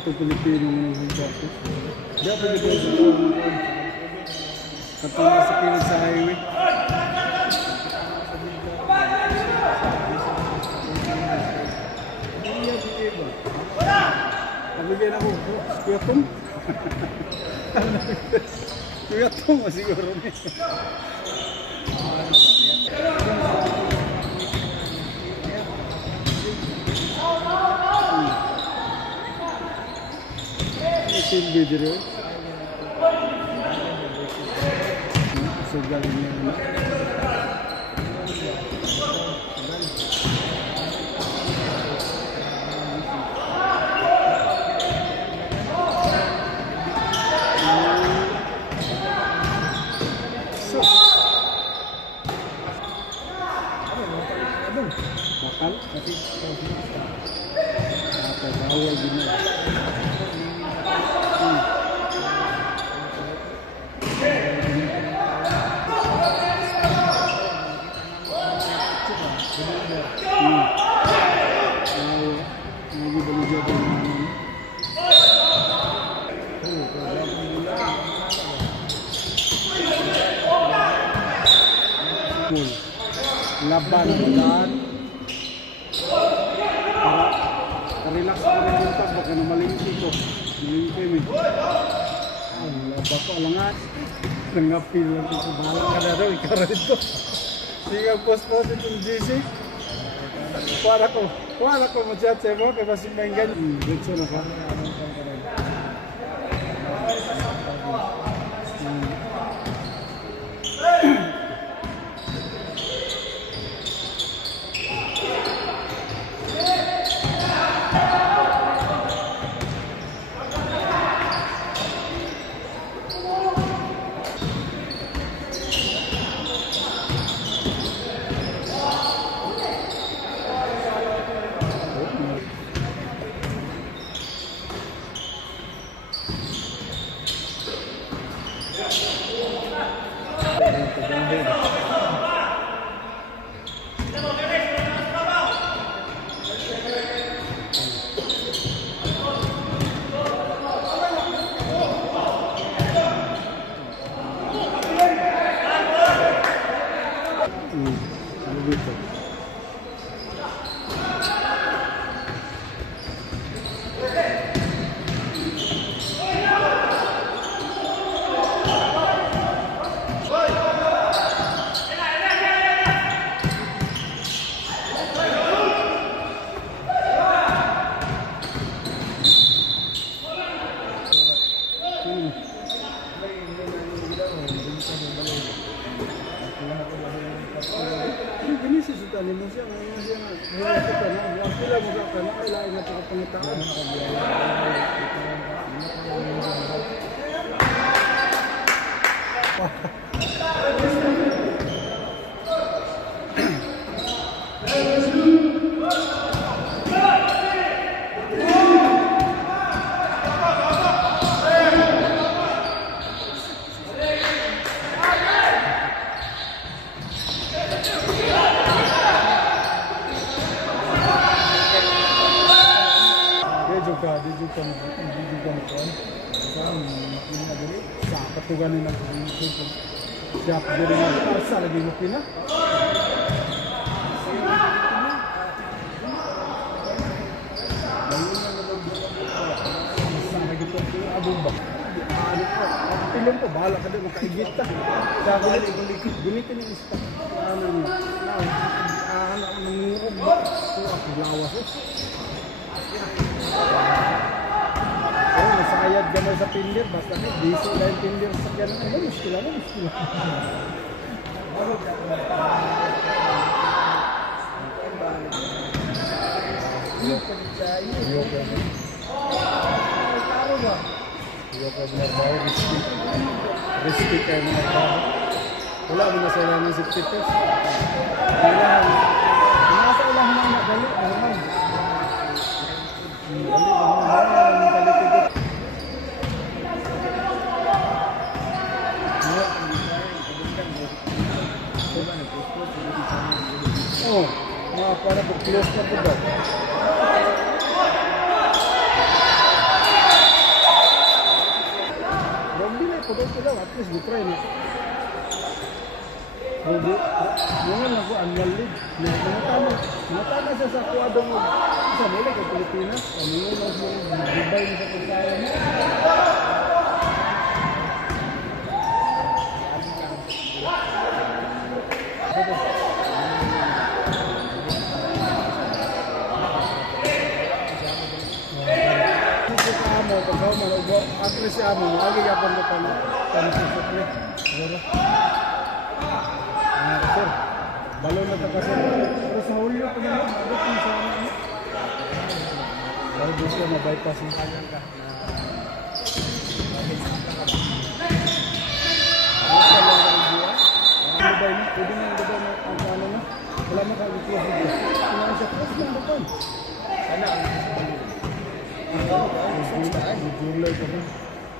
Ito Pilipino ng Hanggapo. Diyan pa dito sa tawang ko. Katulad sa pilit sa highway. Nabigyan ako. Kuya Tom. Kuya Tom siguro niya. Silbi dito. So galing niya. Bakal kasi apa bawal gini. Laban dan relax ko rin yung tag baka na malingki ko malingki mi laba ko alangan nangapil lang ko sa bahala ka na daw ikaw rin ko sige post-post itong GC para ko mag-chat sa mo kaya masing mainggan dito na ka Ini mo siya, ngayon siya nga. Ngayon siya ka na. Ang pila mo ka na. Kailangan na pagkapangitaan. Dijukan kan sekarang makin dari saat tugan ini siap jadi masa lagi mungkin lah sampai gitu abu bak film ko bahala ka din makaigit ta sa balik gunitin yung istak Oh, nasayad gamay sa pinder. Basta diesel na yung pinder sa kanya. Ano, muskila na, muskila. Risky kayo mga tao. Wala mo na sila ng safety test. Nasa ulang na nagali. Normal. Oh, mga para close na po daw. At least gutry na. Ngayon ako annual league. Natama siya sa kuwado mo. Sa mula kay Pilipinas. Ngayon ako Dubai na sa pagkaya mo. Pagkaw malubo, at least si Amo, maagi yapon mo panususupli. Siguro. Sir, balon na takasir. Pero sa Hulyo, pagkaw, abot yung sa ano. Baru gusto na bypass ng kanyang ka. Pwede na yung gaba na ang ano na. Wala mo kag-close na. Kailangan siya close lang ba ito? Sana ang Julay ko na.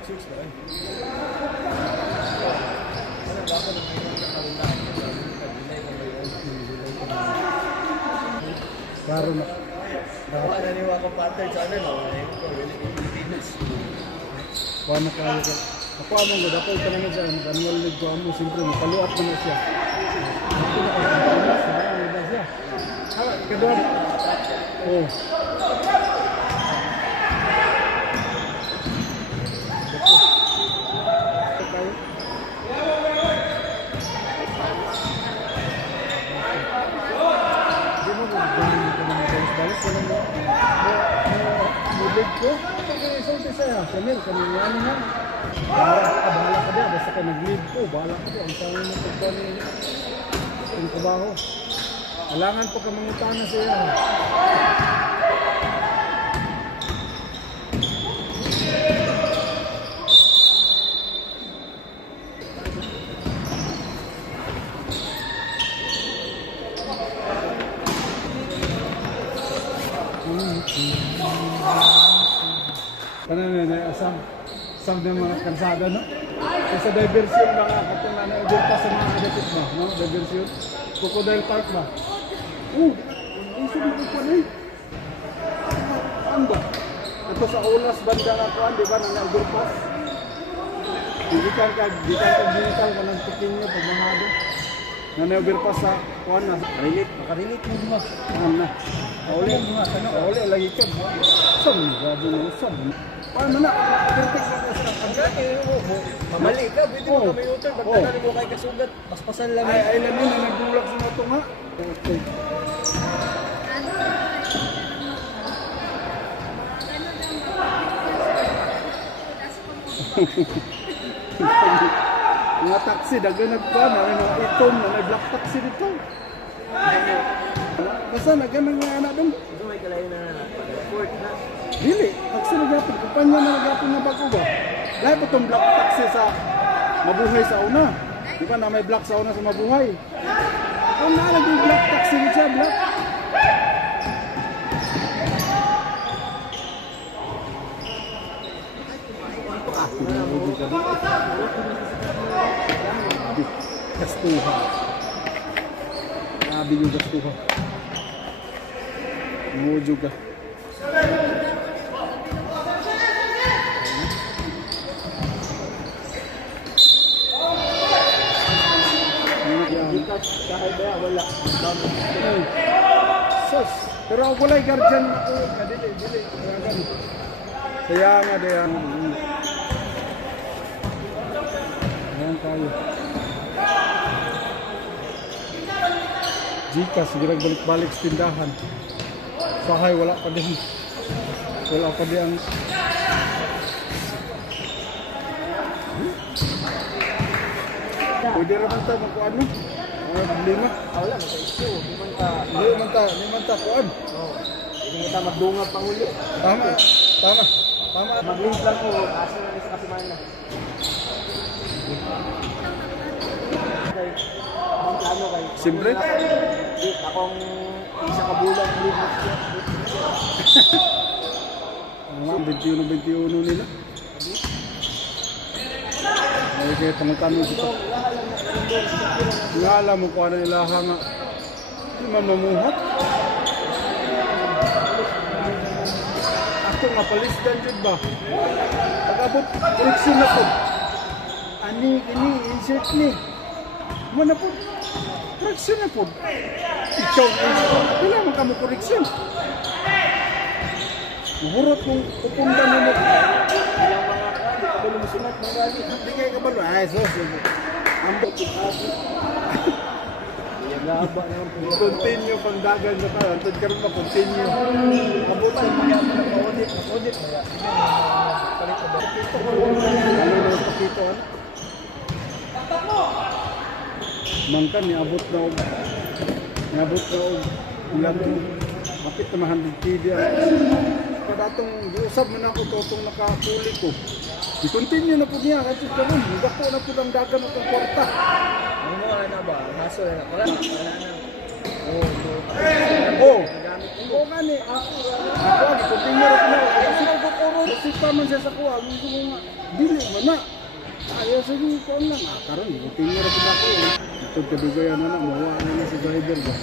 6 na eh. Klaro na. Wala na niwa kong partner sa ano, Pilipinas. Kuha na kayo ka. Ako among gud ako ito naman siya. Mag-annual league ko amo. Siyempre, magpaluat naman siya. Ako na kayo. Sarang na siya. Kedua. Oh. Mulig ko. Isulti saya. Samir, kanina na. Bahala ka din. Basta ka nag-lead ko. Bahala ka din. Ang tanong mo pagkani ang trabaho. Kailangan pa ka mangutana siya. Kanan na asam ng mga kansada, no? Sa diversyon ba nga katong na doon pa sa mga adapit ba, no? Diversyon. Crocodile Park ba? Iso dito pa na eh. Saan ba? Ito sa ulas banda nga kuhan, di ba? Nang-overpass. Di ka digital ka ng tiking nyo pag mahado. Na-overpass sa kuhan na. Makarilit mo mo. Kuhan na. Kauli, lagi ka. Saan? Grabe na usap. Paano na? Perfect na sa pagkaki. Mamali ka, pwede mo kami utol. Pagtanan mo kay kasugat, paspasan lang. Ay, alam yun na nagdulak sa mga tunga. Okay. Mga taxi, dagan nagpa na, mga itom na may black taxi dito. Basta naganang nga anak doon. Ito may kalayo na port na. Dili, taxi nagapon. Kumpanya na nagapon na bago ba? Dahil po itong black taxi sa Mabuhay sa una. Di ba na may black sa una sa Mabuhay? Kung naalag yung black taxi ni siya, black. Gastuhan. Sabi yung gastuhan. Mo juga. Kahit ba wala. Sus. Pero ako wala'y guardian ako. Kadili. Saya nga diyan. Ayan tayo. Gcash, hindi balik-balik sa tindahan. Sahay, wala pa din. Wala pa din ang... Pwede naman tayo magkuhan no? Lima. Wala, magka-issue. Di man ta kuhan. Oo. Hindi mo tayo magdungag pang uli. Tama. Tama. Tama. Mag-link lang po. Asa na isa kasi man na. Ang plano kay... Simple? Akong isa ka bulan leave next year. Ano nga, 21 nila. Ay, kaya tanong-tanong kita. Nga alam mo kung ano nila nga. Hindi man mamuhat. Ako nga, palisdan dyan ba? Pag-abot, correction na po. Ani, gini, insert ni. Mana po? Correction na po. Ikaw, kailangan ka mo correction. Mahurot kung pupunta mo mo. Kabalo mo sunat mga gali. Hindi kayo kabalo. Ay, sos. Ambot yung aso. Yan gaba naman po. Continue pang dagan na pa. Antod ka rin ma-continue. Kabutan, kaya mo na ma-audit. Mag-audit. Palit na ba? Ano na ang pakito? Mangkan, niabot na og. Niabot na og. Ilan to. Kapit na mahandid TV. Kadatong, giusap man ako to itong nakakuli ko. I-continue na po niya. Kasi ka rin. Nagako na po ng dagan at ang kwarta. Ano mo na ba? Haso na. Wala na. Oo. Oh! Oo nga ni. Ako, i-continue na po na. Kasi nagkakuro. Kasi pa man siya sa kuha. Gusto mo nga. Dili man na. Ayaw sa mga ko lang. Karoon, i-continue na po na ako. Ito kadugayan na na. Mawa na si driver ba.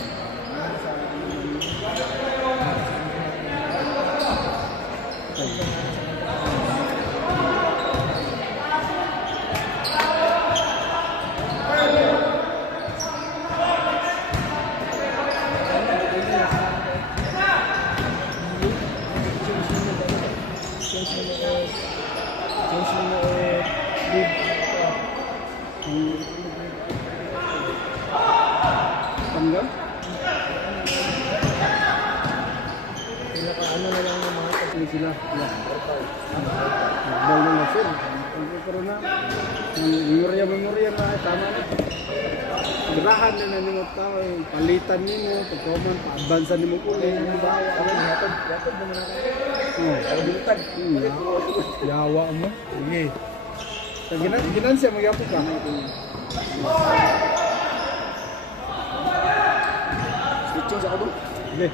Tanggal? Ano na lang yung mga Sila sila. Nagbal na sir. Ang corona. Memorya na. Tama na. Pagdahan na na nimo tao. Palitan nimo. Pagkaman. Pa-advancean nimo ko. Yatod mo na kayo. Oh. Pagbiltag. Yawa mo. Sige. Ginansya magyapo ka. Switching sa kabul. Sige.